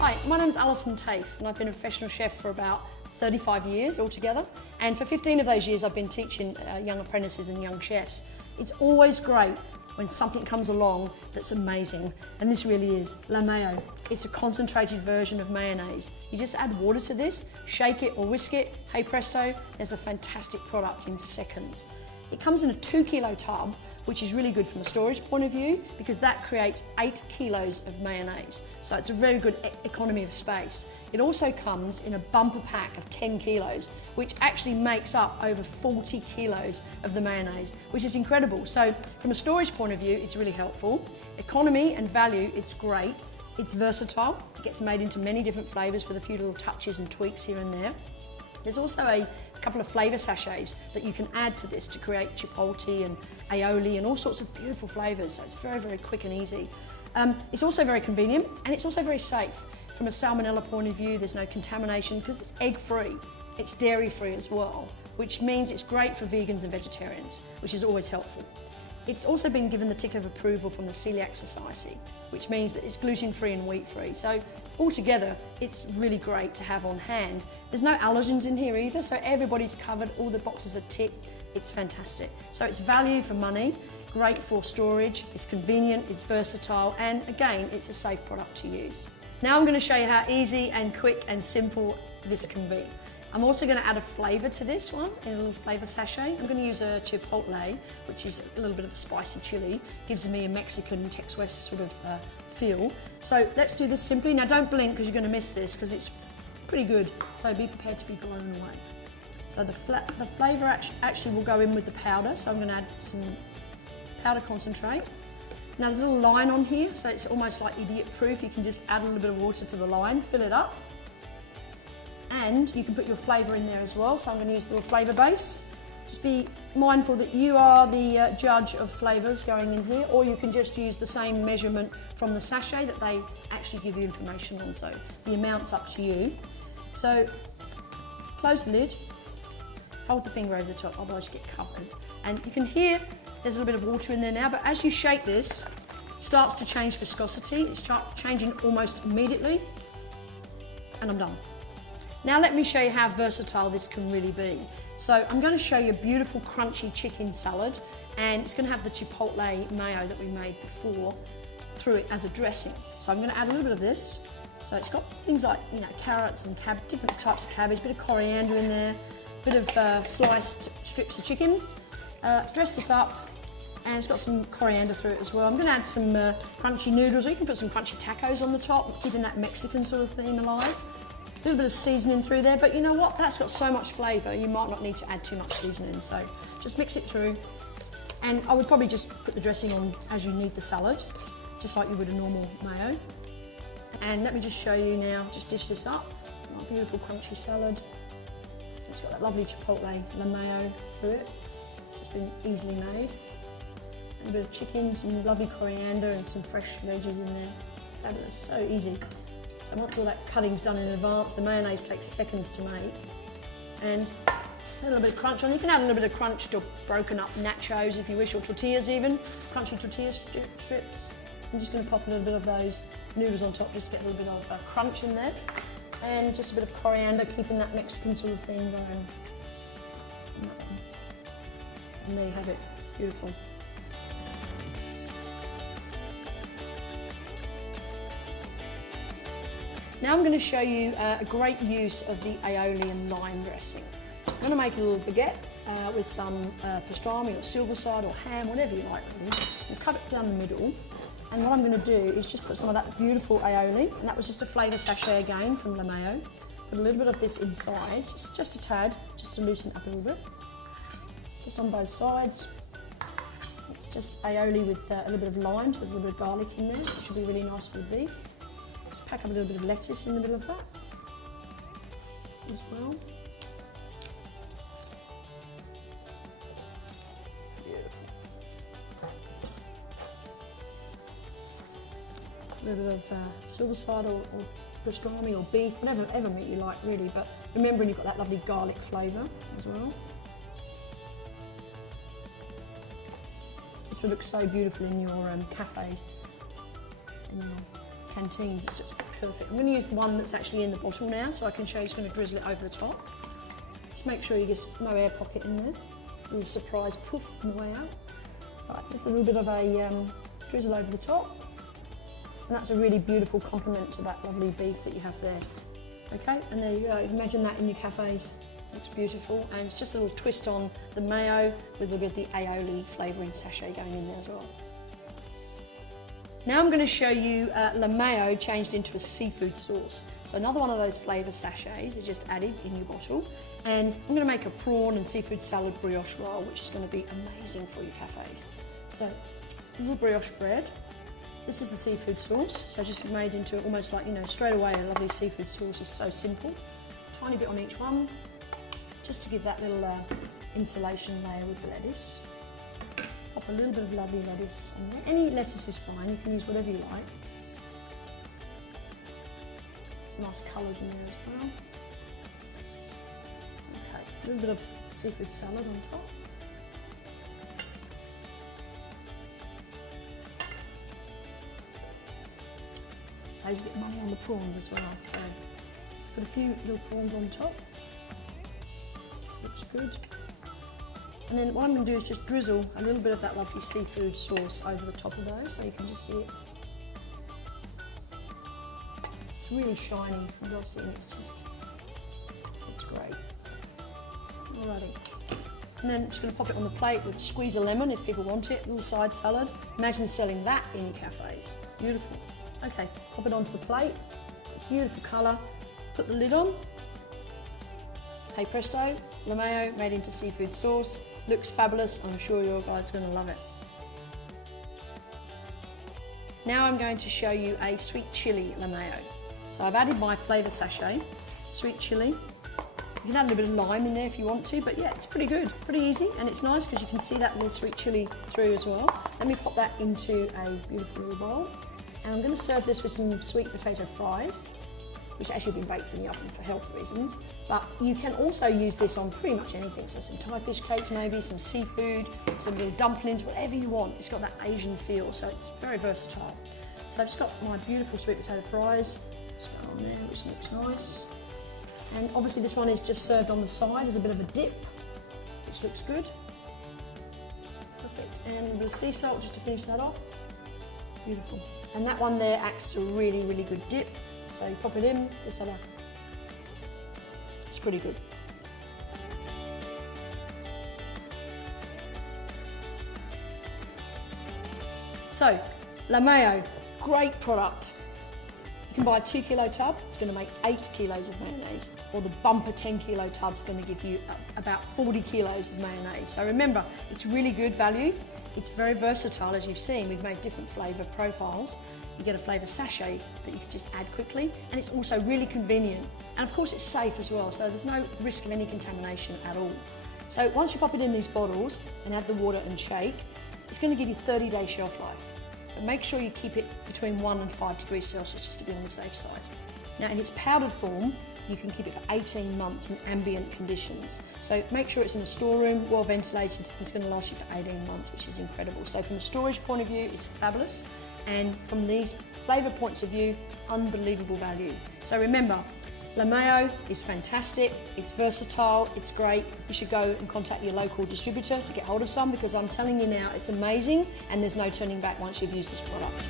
Hi, my name's Alison Tafe and I've been a professional chef for about 35 years altogether, and for 15 of those years I've been teaching young apprentices and young chefs. It's always great when something comes along that's amazing, and this really is LaMayo. It's a concentrated version of mayonnaise. You just add water to this, shake it or whisk it, hey presto, there's a fantastic product in seconds. It comes in a 2 kilo tub, which is really good from a storage point of view because that creates 8 kilos of mayonnaise. So it's a very good economy of space. It also comes in a bumper pack of 10 kilos, which actually makes up over 40 kilos of the mayonnaise, which is incredible. So from a storage point of view, it's really helpful. Economy and value, it's great. It's versatile. It gets made into many different flavours with a few little touches and tweaks here and there. There's also a couple of flavour sachets that you can add to this to create chipotle and aioli and all sorts of beautiful flavours. So it's very, very quick and easy. It's also very convenient and it's also very safe. From a salmonella point of view, there's no contamination because it's egg-free. It's dairy-free as well, which means it's great for vegans and vegetarians, which is always helpful. It's also been given the tick of approval from the Celiac Society, which means that it's gluten-free and wheat-free. So altogether, it's really great to have on hand. There's no allergens in here either, so everybody's covered, all the boxes are ticked. It's fantastic. So it's value for money, great for storage, it's convenient, it's versatile, and again, it's a safe product to use. Now I'm going to show you how easy and quick and simple this can be. I'm also going to add a flavour to this one in a little flavour sachet. I'm going to use a chipotle, which is a little bit of a spicy chili. Gives me a Mexican Tex-West sort of feel. So let's do this simply. Now don't blink because you're going to miss this because it's pretty good. So be prepared to be blown away. So the flavour actually will go in with the powder. So I'm going to add some powder concentrate. Now there's a little line on here, so it's almost like idiot-proof. You can just add a little bit of water to the line, fill it up. And you can put your flavour in there as well, so I'm going to use the little flavour base. Just be mindful that you are the judge of flavours going in here, or you can just use the same measurement from the sachet that they actually give you information on, so the amount's up to you. So close the lid, hold the finger over the top, otherwise you get covered. And you can hear there's a little bit of water in there now, but as you shake this, it starts to change viscosity. It's changing almost immediately, and I'm done. Now let me show you how versatile this can really be. So I'm going to show you a beautiful crunchy chicken salad, and it's going to have the chipotle mayo that we made before through it as a dressing. So I'm going to add a little bit of this. So it's got things like, you know, carrots and different types of cabbage, a bit of coriander in there, a bit of sliced strips of chicken. Dress this up, and it's got some coriander through it as well. I'm going to add some crunchy noodles, or you can put some crunchy tacos on the top, keeping that Mexican sort of theme alive. A little bit of seasoning through there, but you know what? That's got so much flavour, you might not need to add too much seasoning. So just mix it through. And I would probably just put the dressing on as you need the salad, just like you would a normal mayo. And let me just show you now, just dish this up. My beautiful crunchy salad. It's got that lovely chipotle LaMayo through it. Just been easily made. And a bit of chicken, some lovely coriander and some fresh veggies in there. Fabulous, so easy. So once all that cutting's done in advance, the mayonnaise takes seconds to make. And a little bit of crunch on. You can add a little bit of crunched or broken up nachos if you wish, or tortillas even. Crunchy tortilla strips. I'm just going to pop a little bit of those noodles on top, just to get a little bit of crunch in there. And just a bit of coriander, keeping that Mexican sort of thing going. And there you have it. Beautiful. Now I'm going to show you a great use of the aioli and lime dressing. I'm going to make a little baguette with some pastrami or silver side or ham, whatever you like really. And cut it down the middle. And what I'm going to do is just put some of that beautiful aioli, and that was just a flavour sachet again from LaMayo. Put a little bit of this inside, just a tad, just to loosen it up a little bit. Just on both sides. It's just aioli with a little bit of lime, so there's a little bit of garlic in there, which should be really nice for the beef. Just pack up a little bit of lettuce in the middle of that as well. Beautiful. A little bit of silver side or pastrami or beef, whatever meat you like really, but remembering you've got that lovely garlic flavour as well. This would look so beautiful in your cafes, in your canteens. It's just perfect. I'm going to use the one that's actually in the bottle now, so I can show you. Just going to drizzle it over the top. Just make sure you get no air pocket in there. A little surprise poof on the way out. Right, just a little bit of a drizzle over the top. And that's a really beautiful complement to that lovely beef that you have there. Okay, and there you go. Imagine that in your cafes. Looks beautiful, and it's just a little twist on the mayo with a little bit of the aioli flavouring sachet going in there as well. Now I'm going to show you LaMayo changed into a seafood sauce. So another one of those flavour sachets is just added in your bottle, and I'm going to make a prawn and seafood salad brioche roll, which is going to be amazing for your cafes. So a little brioche bread. This is the seafood sauce, so just made into almost like, you know, straight away a lovely seafood sauce is so simple. Tiny bit on each one, just to give that little insulation layer with the lettuce. Pop a little bit of lovely lettuce on there. Any lettuce is fine, you can use whatever you like. Some nice colours in there as well. Okay, a little bit of seafood salad on top. Saves a bit of money on the prawns as well, so put a few little prawns on top. Looks good. And then what I'm going to do is just drizzle a little bit of that lovely seafood sauce over the top of those, so you can just see it. It's really shiny and glossy, and it's great. Alrighty. And then I'm just going to pop it on the plate with a squeeze of lemon if people want it, a little side salad. Imagine selling that in your cafes. Beautiful. Okay, pop it onto the plate. Beautiful colour. Put the lid on. Hey presto, LaMayo made into seafood sauce. Looks fabulous. I'm sure your guys are going to love it. Now I'm going to show you a sweet chilli LaMayo. So I've added my flavour sachet, sweet chilli. You can add a little bit of lime in there if you want to, but yeah, it's pretty good, pretty easy, and it's nice because you can see that little sweet chilli through as well. Let me pop that into a beautiful little bowl. And I'm going to serve this with some sweet potato fries, which actually have been baked in the oven for health reasons. But you can also use this on pretty much anything. So some Thai fish cakes maybe, some seafood, some little dumplings, whatever you want. It's got that Asian feel, so it's very versatile. So I've just got my beautiful sweet potato fries. Just go on there, which looks nice. And obviously this one is just served on the side as a bit of a dip, which looks good. Perfect. And a little bit of sea salt just to finish that off. Beautiful. And that one there acts as a really, really good dip. So you pop it in, just have a... It's pretty good. So, LaMayo, great product. You can buy a 2 kilo tub, it's going to make 8 kilos of mayonnaise, or the bumper 10 kilo tub is going to give you about 40 kilos of mayonnaise. So remember, it's really good value. It's very versatile, as you've seen. We've made different flavour profiles. You get a flavour sachet that you can just add quickly, and it's also really convenient. And of course it's safe as well, so there's no risk of any contamination at all. So once you pop it in these bottles and add the water and shake, it's going to give you 30-day shelf life. But make sure you keep it between 1 and 5 degrees Celsius just to be on the safe side. Now in its powdered form, you can keep it for 18 months in ambient conditions. So make sure it's in a storeroom, well ventilated, it's going to last you for 18 months, which is incredible. So from a storage point of view, it's fabulous. And from these flavour points of view, unbelievable value. So remember, LaMayo is fantastic, it's versatile, it's great. You should go and contact your local distributor to get hold of some, because I'm telling you now, it's amazing and there's no turning back once you've used this product.